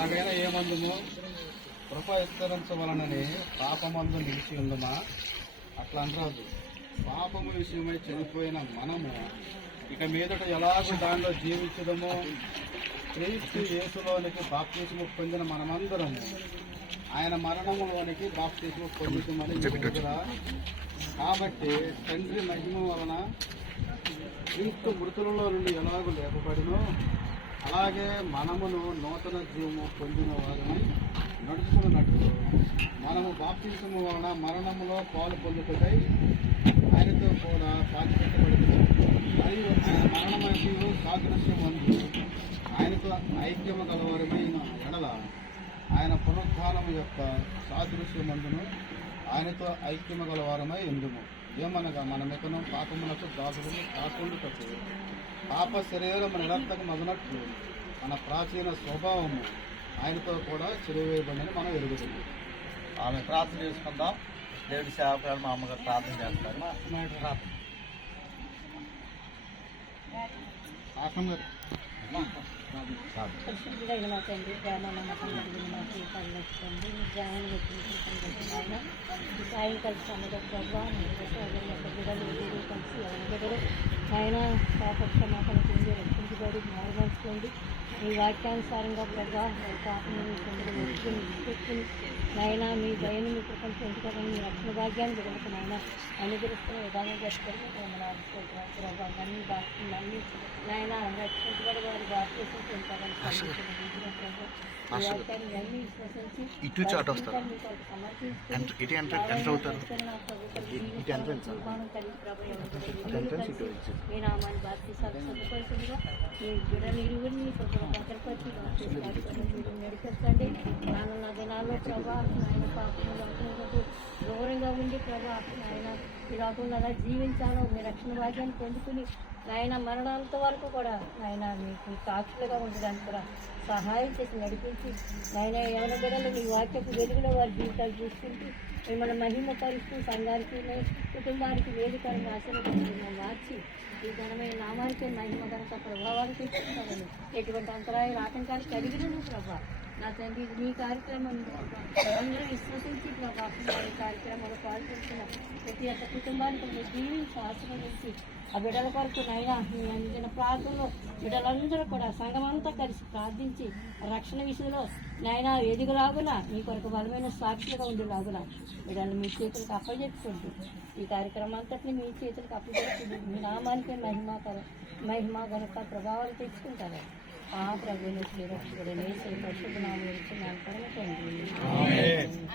అలాగైనా ఏమందుము? కృప విస్తరించవలనని పాపమందు నిలిచి ఉందమా? అట్లా అనరాదు. పాపము విషయమై చనిపోయిన మనము ఇక మీదట ఎలాగో దానిలో జీవించడము క్రీస్తు యేసులోనికి బాప్తీసము పొందిన మనమందరము ఆయన మరణములోనికి బాప్తీసము పొందుతామని చెబుతురా కాబట్టి తండ్రి మహిమ వలన క్రీస్తు మృతులలో నుండి ఎలాగో లేపబడినో అలాగే మనమును నూతన జీవము పొందిన వారిని నడుచుకున్నట్టు మనము బాప్తిసము వలన మరణములో పాలు పొందుటకై ఆయనతో కూడా సాధ్యపెట్టబడింది మరియు ఆయన మరణమైనప్పుడు సాదృశ్యం ఉంది ఆయనతో ఐక్యము గలవారమైన ఎడల ఆయన పునరుద్ధానము యొక్క సాదృశ్యమందును ఆయనతో ఐక్యము గలవారమై ఎందుము ఏమనగా మనమికను పాపములకు దాసులను కాకుండుటకు. పాప శరీరం నిరంతరం మగునట్లు మన ప్రాచీన స్వభావము ఆయనతో కూడా చెరువేయబడినని మనం ఎరుగుతుంది ఆమె ప్రార్థన చేసుకుందాం. దేవుడి సేవకురాలు మా అమ్మగారు ప్రార్థన చేస్తారు. పరిశుద్ధుడైన మా తండ్రి కలిగిన మీ జ్ఞానం సమయంలో ప్రభావ బిడ్డలు కలిసి ఎవరి బిడ్డలు ఆయన పాప క్షమాపణ పొంది రక్షించబడి మారుమలుచుకోండి ఈ వాక్యానుసారంగా ప్రభావ పాపను నాయన మీ దయను మీ కృపను పెంచుకోవడం మీ రక్షణ భాగ్యాన్ని బిడ్డలకు నాయన అనుగ్రహిస్తున్న విధానం చేస్తారు ప్రభావ అన్ని బాధ్యతలు అన్ని నాయన రక్షించబడి వారి బాధ్యతలు పెంచాలని ఇటు నుంచి అటు వస్తారు. ఇటు ఎంటర్- ఎంటర్ అవుతారు. ఇటు ఎంట్రన్స్ ఆ? అటు ఎంట్రన్స్ ఇటు వచ్చి. మీ నామాన్ని బాధ్యత సదుపరిచిందిగా మీ బిడ్డలు ఇరువురిని భద్రపరిచి మీరు నడిపించండి రానున్న దినాల్లో ప్రభా ఆయన పాపము లోకంలో ఉండి ప్రభా ఆయన ఈ లోకంలో ఎలా జీవించాలో మీ రక్షణ భాగ్యాన్ని పొందుకుని నాయన మరణాంత వరకు కూడా నాయన మీకు సాక్షులుగా ఉండడానికి కూడా సహాయం చేసి నడిపించి నాయన ఎవరి బిడ్డలు మీ వాక్యపు వెలుగులో వారి జీవితాలు చూసుకుంటూ మిమ్మల్ని మహిమపరుస్తూ సంఘానికి కుటుంబానికి వేదికలను ఆశీర్వదించి మార్చి ఈ ఘనమైన నామానికి మహిమ ఘనత ప్రభావాలు ఎటువంటి అంతరాయాలు ఆటంకాలు కలిగినను ప్రభావం నా తండ్రి ఇది మీ కార్యక్రమం. అందరూ విశ్వసించి ప్రభా కార్యక్రమంలో పాల్గొంటున్న ప్రతి ఒక్క కుటుంబానికి మీరు దీవించి ఆశీర్వదించి ఆ బిడ్డల కొరకు నైనా మీ అందిన ప్రార్థనలో బిడ్డలందరూ కూడా సంఘమంతా కలిసి ప్రార్థించి రక్షణ విషయంలో నాయన ఎదుగులాగున మీ కొరకు బలమైన సాక్షులుగా ఉండేలాగున బిడ్డలు మీ చేతులకు అప్పచెప్పుకుంటూ ఈ కార్యక్రమం అంతటిని మీ చేతులకు అప్పచెప్పుకుంటూ మీ నామానికి మహిమాకరం మహిమ గనుక ప్రభావాలు తెచ్చుకుంటారు ఆ ప్రభుని శ్రీరక్షకుడు నేసే పరిశుద్ధ నామం గురించి నా పరమ తండ్రి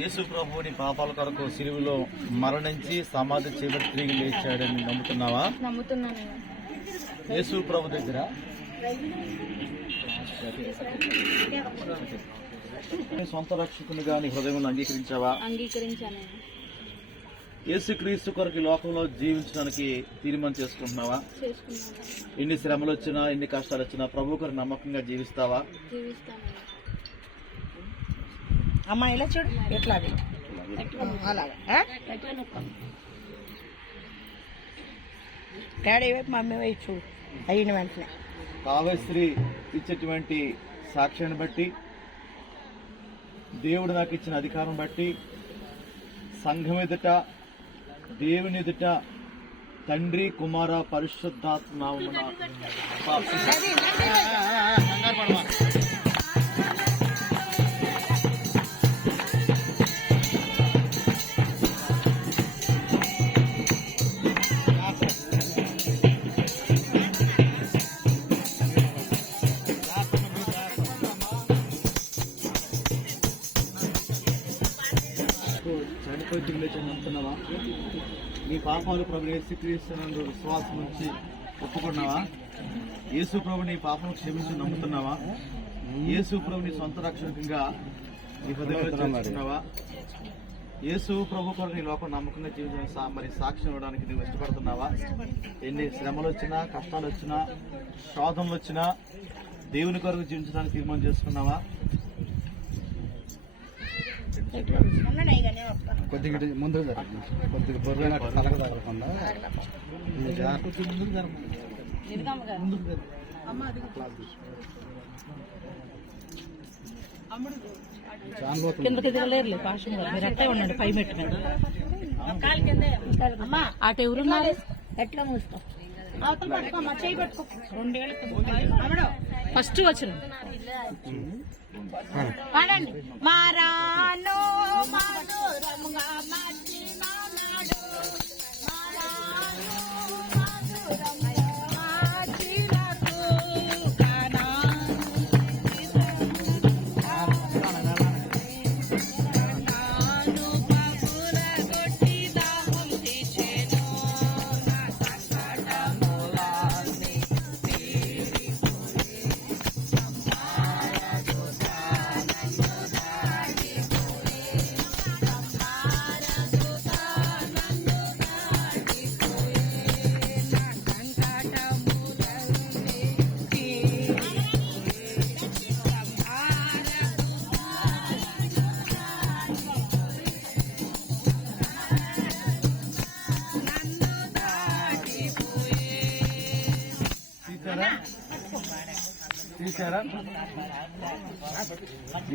యేసు ప్రభువుని పాపాల కొరకు సిలువలో మరణించి సమాధి చేయబడి తిరిగి లేచాడని నమ్ముతున్నావా? యేసు ప్రభు దగ్గర? సొంత రక్షకునిగా నీ హృదయంలో అంగీకరించావా? అంగీకరించాను. యేసుక్రీస్తు కొరకు లోకంలో జీవించడానికి తీర్మానం చేసుకుంటున్నావా? ఎన్ని శ్రమలు వచ్చినా ఎన్ని కష్టాలు వచ్చినా ప్రభు కొరకు నమ్మకంగా జీవిస్తావా? అమ్మ ఇలా చూడు ఎట్లా అలాగా డాడీ వైపు మమ్మీ వైపు చూడు అయిన వెంటనే కావ్యశ్రీ ఇచ్చేటువంటి సాక్ష్యాన్ని బట్టి దేవుడు నాకు ఇచ్చిన అధికారం బట్టి సంఘం ఎదుట దేవుని ఎదుట తండ్రి కుమార పరిశుద్ధాత్మ లేచి నమ్ముతున్నావా నీ పాపాలు ప్రభు యేసుక్రీస్తునందు విశ్వాసం నుంచి ఒప్పుకున్నావా? యేసు ప్రభు నీ పాపం క్షమించి నమ్ముతున్నావా? యేసు ప్రభు నీ సొంత రక్షణగా నీ హృదయంలో యేసు ప్రభు కొరకు నీ లోకం నమ్మకంగా జీవితం సా- మరి సాక్ష్యం ఇవ్వడానికి నువ్వు ఇష్టపడుతున్నావా? ఎన్ని శ్రమలు వచ్చినా కష్టాలు వచ్చినా శోధనలు వచ్చినా దేవుని కొరకు జీవించడానికి తీర్మానం చేసుకున్నావా ఉన్నాడు ఇక నేను వస్తాను కొద్దిగా జరగండి. కొద్దిగా తలక తగలకుండా. కిందకి దిగలేరులే పాషం మీరు అట్టే ఉండండి పై మెట్టు మీద. అమ్మా అటు ఎవరున్నారు? ఎట్లా మూస్తాం అవతల పట్టుకోమ్మా చేయి పట్టుకో. రెండేళ్ళు ఫస్ట్ వచ్చిన. મારા નો. મારો રમગા માટી.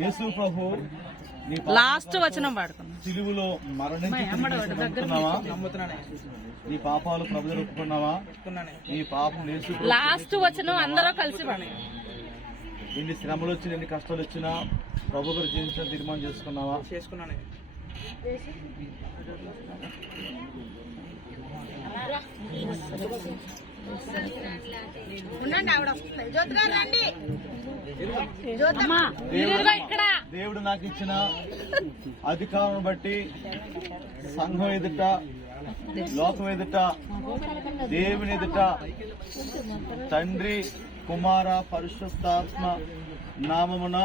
యేసు ప్రభు లాస్ట్ వచనం పాడుకున్నాం సిలువలో నీ పాపాలు ప్రభు ఒప్పుకున్నావా? నీ పాపం యేసు లాస్ట్ వచనం అందరూ కలిసి ఎన్ని శ్రమలు వచ్చినా ఎన్ని కష్టాలు వచ్చినా ప్రభు గారు జీవించిన తీర్మానం చేసుకున్నావా? ఉండండి ఆవిడ వస్తుంది. జ్యోతి గారు రండి జ్యోతమ్మా ఇదిగో ఇక్కడ. దేవుడు నాకు ఇచ్చిన అధికారం బట్టి సంఘం ఎదుట లోకం ఎదుట దేవుని ఎదుట తండ్రి కుమార పరిశుద్ధాత్మ నామమున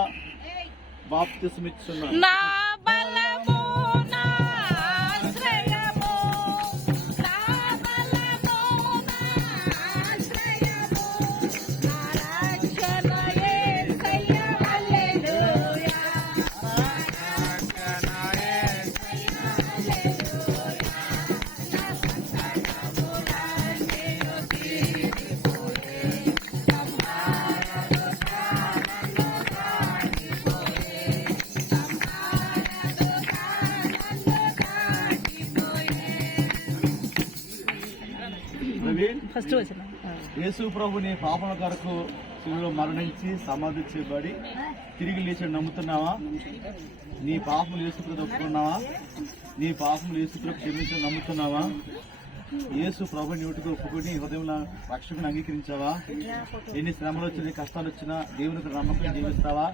బాప్తిసమిచ్చున్నాను ఫస్ట్ యేసు ప్రభుని పాపల కొరకు శిలువలో మరణించి సమాధి చేయబడి తిరిగి లేచి నమ్ముతున్నావా? నీ పాపములు యేసుప్రభు ఒప్పుకున్నావా? నీ పాపములు యేసుప్రభు క్షమించి నమ్ముతున్నావా? యేసు ప్రభు నోటికి ఒప్పుకొని హృదయంలో రక్షకుని అంగీకరించావా? ఎన్ని శ్రమలు వచ్చినా కష్టాలు వచ్చినా దేవునికి నమ్మకం జీవిస్తావా?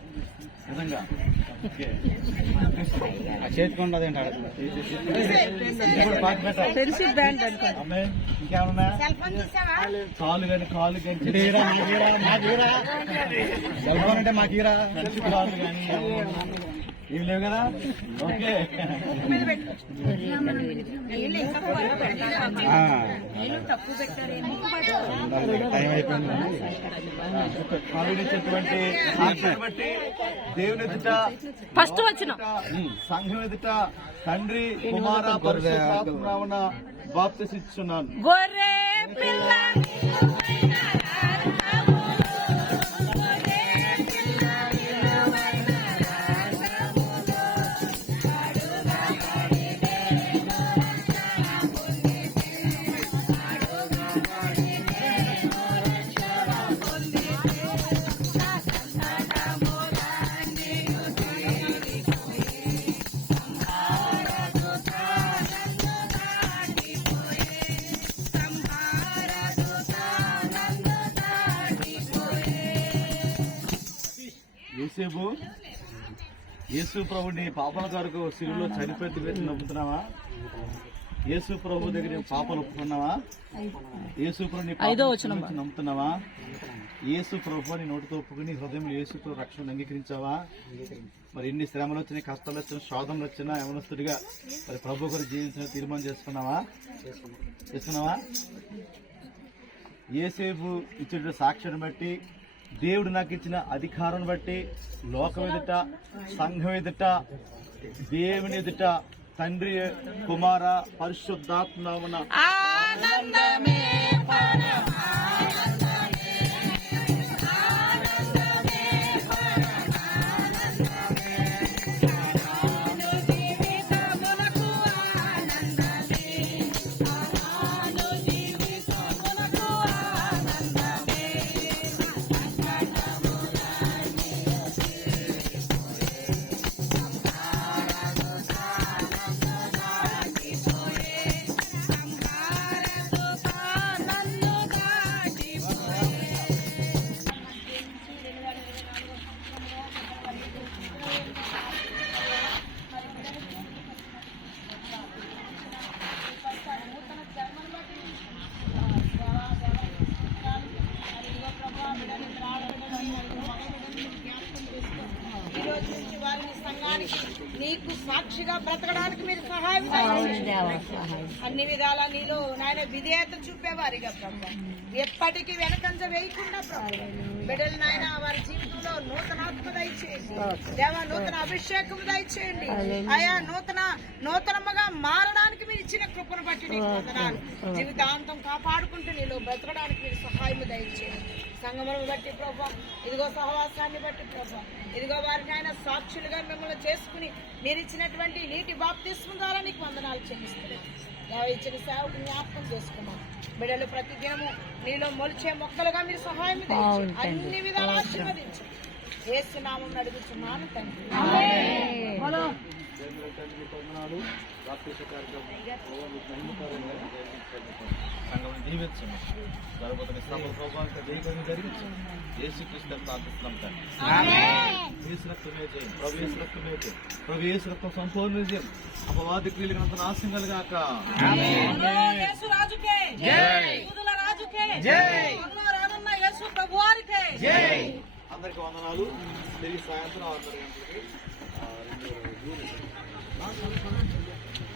నిజంగా. ఇంకేమన్నా? కాలు కానీ కాలు కానీ అంటే మాకు ఈరా. ఫ్రెండ్షిప్ కాదు కానీ ఏం లేవు కదా? ఓకే. ఆ. ఉండాలి. టైం అయిపోయింది కావిడిచ్చేటువంటి సాక్షిని బట్టి దేవుని ఎదుట ఫస్ట్ వచనం సంఘం ఎదుట తండ్రి కుమార బాప్తిసిస్తున్నాను గొర్రె పిల్ల యేసు ప్రభు నీ పాపల కొరకు సిలువలో చనిపోయి వేసి నమ్ముతున్నావా? యేసు ప్రభు దగ్గర పాపలు ఒప్పుకున్నావా? యేసు ప్రభు నీ పాపాలు ఐదో వచనం. క్షమించి నమ్ముతున్నావా? యేసు ప్రభు నీ నోటితో ఒప్పుకుని హృదయంలో యేసు ప్రభు రక్షణ అంగీకరించావా? మరి ఎన్ని శ్రమలు వచ్చినాయి కష్టాలు వచ్చినా శోధనలు వచ్చినా యవనస్తుడిగా మరి ప్రభు గారు జీవించిన తీర్మానం చేసుకున్నావా? చేసుకున్నావా? ఏసేపు ఇచ్చిన సాక్ష్యాన్ని బట్టి దేవుడు నాకు ఇచ్చిన అధికారం బట్టి లోకం ఎదుట సంఘం ఎదుట దేవుని ఎదుట తండ్రి కుమార పరిశుద్ధాత్మన సాక్షిగా బ్రతకడానికి మీరు సహాయం. అన్ని విధాలా నీలో నాయన విధేయత చూపేవారిగా ప్రభు. ఎప్పటికీ వెనకంజ వేయకుండా ప్రభు. బిడ్డలు నాయన వారి జీవితంలో నూతనాత్మ దయచేయండి. దేవ నూతన అభిషేకం దయచేయండి. ఆయా నూతన నూతనముగా మారడానికి మీరు ఇచ్చిన కృపను బట్టి నీకు జీవితాంతం కాపాడుకుంటూ నీలో బ్రతకడానికి మీరు సహాయం దయచేయండి. సంగమను బట్టి ప్రభా. ఇదిగో సహవాసాన్ని బట్టి ప్రభా. ఇదిగో వారిని ఆయన సాక్షులుగా మిమ్మల్ని చేసుకుని మీరు ఇచ్చినటువంటి నీటి బాప్తిస్మం ద్వారా నీకు వందనాలు చెల్లిస్తున్నాను ఇచ్చిన సేవకు జ్ఞాపకం చేసుకున్నాం. బిడ్డలు ప్రతి దినము నీలో మొలిచే మొక్కలుగా మీరు సహాయం. అన్ని విధాలు ఆశీర్వదించు ఏసునామం అడుగుతున్నాను తండ్రి. సంఘం దీవించండి జరగబోతున్న శ్రమల ప్రభావం దేవుని జరిగించండి యేసు కృష్ణ ప్రార్థిస్తున్నాం తండ్రి రక్తమే చేయండి రక్తమే చేయండి రక్తం సంపూర్ణ విజయం అపవాది క్రియలకు అంత నాశనం కలిగాక అందరికి వందనాలు తెలియ సాయంత్రం ఆరు గంటలకి